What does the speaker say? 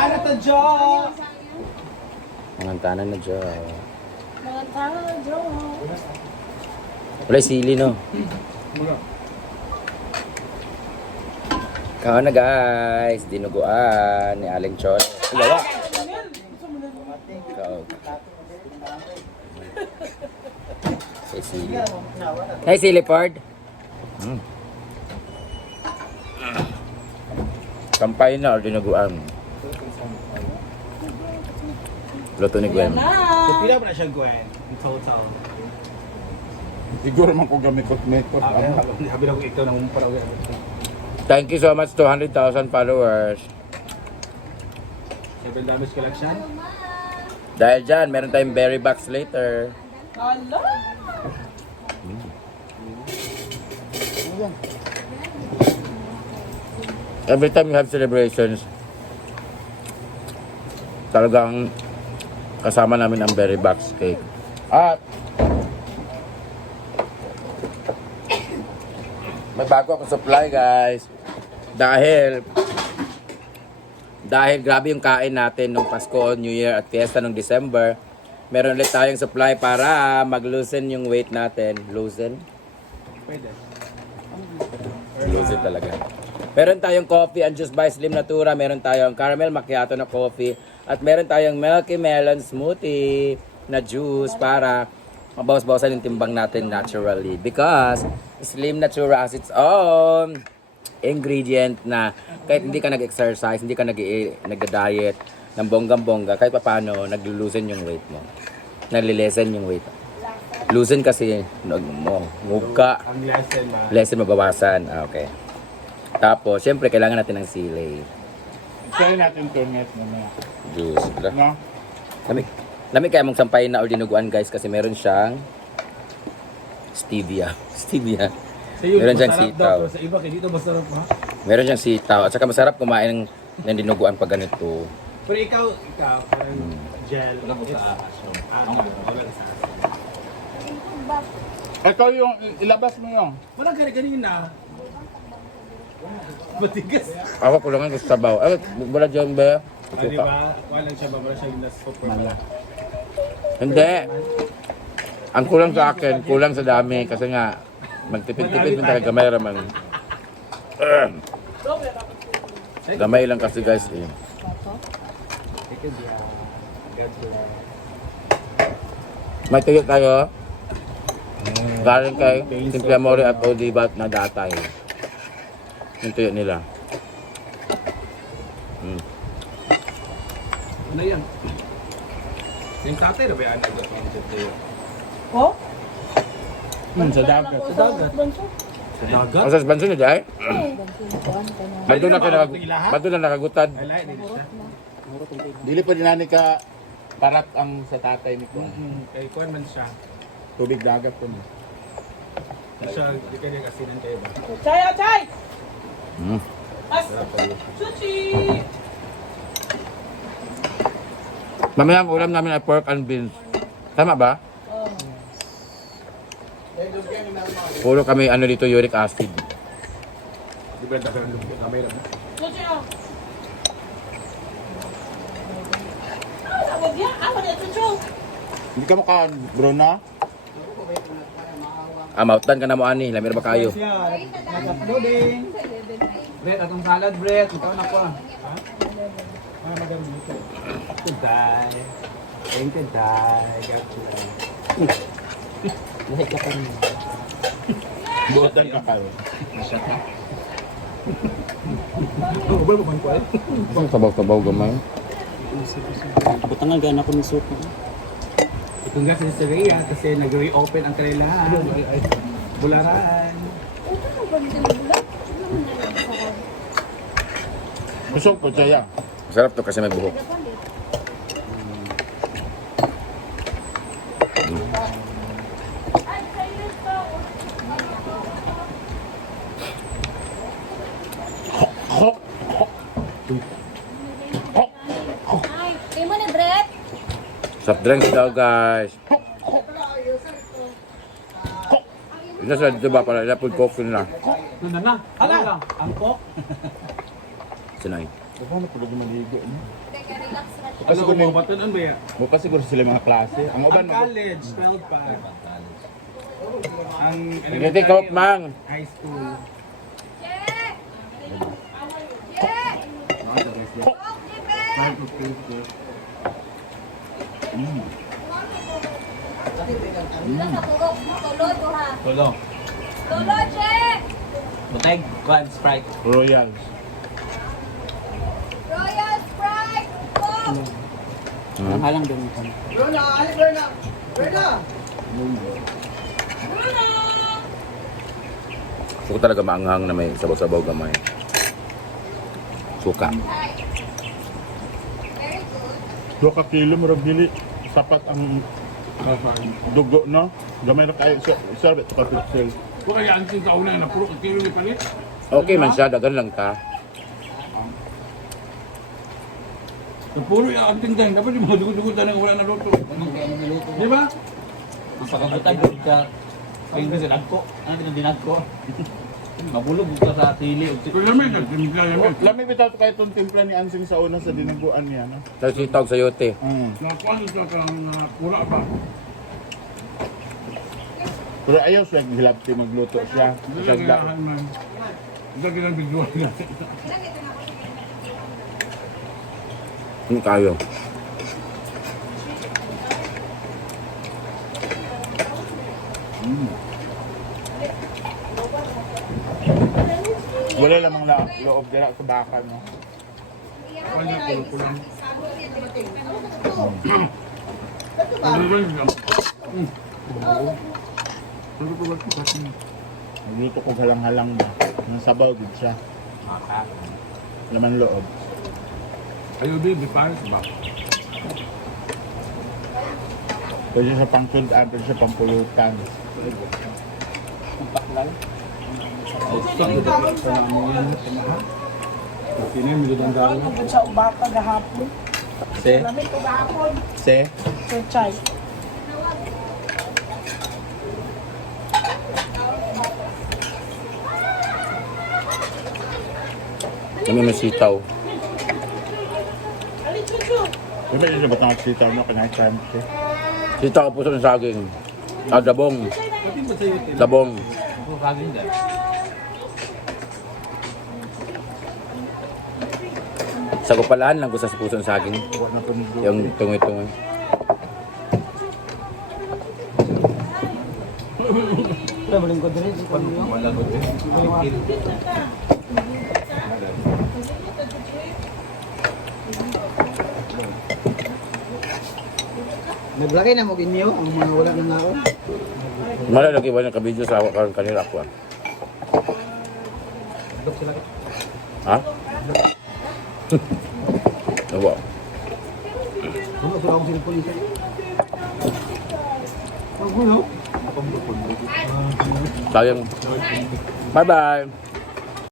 Tana ta Jo. Mga tanan na Jo. Mga tao, Jo. Wala sili no. Kaon na guys, dinuguan ni Aling Chol. Gawa. Kaon. Say sili. Hey sili Ford. Kampay na or dinuguan. Luto ni Gwen. So pila ba na siya Gwen? In total. Siguro man ko gamikot-mikot. Habi na ko ikaw na mumpara. Thank you so much, 200,000 followers. 7 damage collection. Dahil dyan, meron tayong berry box later. Ala! Every time you have celebrations, talagang kasama namin ang berry box cake. At may bago akong supply guys. Dahil grabe yung kain natin nung Pasko, New Year at Fiesta nung December, meron ulit tayong supply para mag-loosen yung weight natin. Loosen? Pwede. Loosen talaga. Meron tayong coffee and juice by Slim Natura. Meron tayong caramel macchiato na coffee. At meron tayong milky melon smoothie na juice para mabawas-bawasan yung timbang natin naturally. Because Slim Natura has its own ingredient na kahit hindi ka nag-exercise, hindi ka nag-diet ng bonggang-bongga, kahit paano, nag-loosen yung weight mo. Nalilesen yung weight. Loosen kasi, mugka. Ang lesson ma. Lesson mabawasan. Okay. Tapos, syempre, kailangan natin ng sili. Try natin turnet muna. Juice. No? Lamig kaya mong sampayin na or dinuguan guys kasi meron siyang stevia. Stevia. Sa iyo, Meron siyang masarap sitaw. daw, pero sa iba kaya dito masarap ha. Meron siyang sitaw. At saka masarap kumain ng dinuguan pag ganito. Pero ikaw, parang gel. Wala ko sa aso. Wala sa aso. Ikaw yung, ilabas mo yung. Walang kanina. Matigas. Ako kulangan gusto sabaw. Ay, wala dyan ba? Di ba? Walang siya ba? Wala siya yung last super pala. Hindi. Ang kulang sa akin, kulang sa dami. Kasi nga, magtipid-tipid mo talaga gamay raman. Gamay lang kasi guys eh. May tiyo tayo. Galing kay Simple Amore at Odibat na datay. Yung tiyo nila. Ano yan? Yung tatay na ba yan? Oh? Sa dagat. Sa dagat. Sa dagat? Ang sa banso niya dahil? Bato na nakagutan. I like it. Dili pa dinani ka parat ang sa tatay ni ko. Kay Kuan man siya. Tubig dagat po niya. Siya, di kanya kasinan kayo ba? Chay, chay! Mm. Mas! Sushi! Mamaya ang ulam namin ay pork and beans. Tama ba? Puro kami ano dito uric acid. Di ba dapat ang lumpi kamera mo? Sushi oh! Awag yan! Awag yan! Sushi! Hindi ka mukha, Bruno? Mautan ka na mo ani, lamir ba kayo? Nag-uploading. Brett, atong salad, Brett. Ikaw na po. Ha? Madam dito. Up to die. Thank you, die. Got you. Lahat ka pa rin. Buotan ka kayo. Oh, ba mo ko eh? Ang sabaw-sabaw gamay. Butangan gana ko ng soup. Congrats sa Rhea kasi nag-reopen ang kanilang bularan. Busog ko siya. Masarap to kasi may buhok. Ay, kayo mo na, Brett? Soft drinks daw guys. Ina sa dito ba para ila food coke na. Na. Hala lang. Ang pok. Sinay. Ako na pwede maligo. Teka, relax na siya. Kasi kung may, Batunan ba yan? mukha siguro sila mga klase. Ang uban, Ang college, 12 pa. Ang Nagiti ko, mang. high school. Che! Che! Oh, Jipe! Wala sa turok. Tulod mo ha. Tulong. Tulod, Che! Buteg, Kwan, Sprite. Royals. Royal Sprite! Coke! Ang halang doon ito. Bruno! Gusto ko talaga maanghang na may sabaw-sabaw gamay. Suka. Very good. 2 ka kilo murag dili sapat ang dugo no. Gamay na kayo sir ito ka pixel. Kung kaya ansin sa una na puro kilo ni palit. Okay man siya, dagan lang ka. Puro yung anting dahil. Dapat yung mga dugo-dugo na wala na luto. Di ba? Ang pagkabutan ka. Kaya nga sa dagko. Ano din ang dinagko? Mabulog ka sa tili. Kung namin, nagtimpla namin. Lami bitaw kay itong timpla ni Ansing sa una sa dinaguan niya no. Nagsitawag sa yote. Nakakuha sa kang pura ba? Pero ayaw siya gilapti magluto siya. Hindi Siya lang kailangan man. Hindi lang kailangan bigyan na. Ano kayo? Wala lamang na loob dira sa bakal no. Kanya kulo-kulang. Ano ba yun? Ano ba ito kasi? Magluto ko halang-halang ba. Nang sabaw gud siya. Laman loob. Ayaw din, di pares ba? Pwede sa pangtudaan, pwede sa pampulutan. Pinay, milodang dalo. Sa ubaka gahapon. Se? Lamig ko gahapon. Se? Sa chay. Kami may sitaw. Di ba yun sa batang sitaw no? Kanyang time siya. Sitaw po sa saging. Ah, dabong. Pati ba sa'yo ito? Dabong. Ako kaging dahil. Sa gupalaan lang ko sa pusong saging. Huwag na pumulo. Yung tungoy-tungoy. Wala ko din. Naglaki na mo kinyo ang mga wala na ako. Malalagi ba ng kabidyo sa karon kanila ako? Ha? Ano? Ano sa akong sinipon nito? Ang gulo. Sayang. Bye-bye.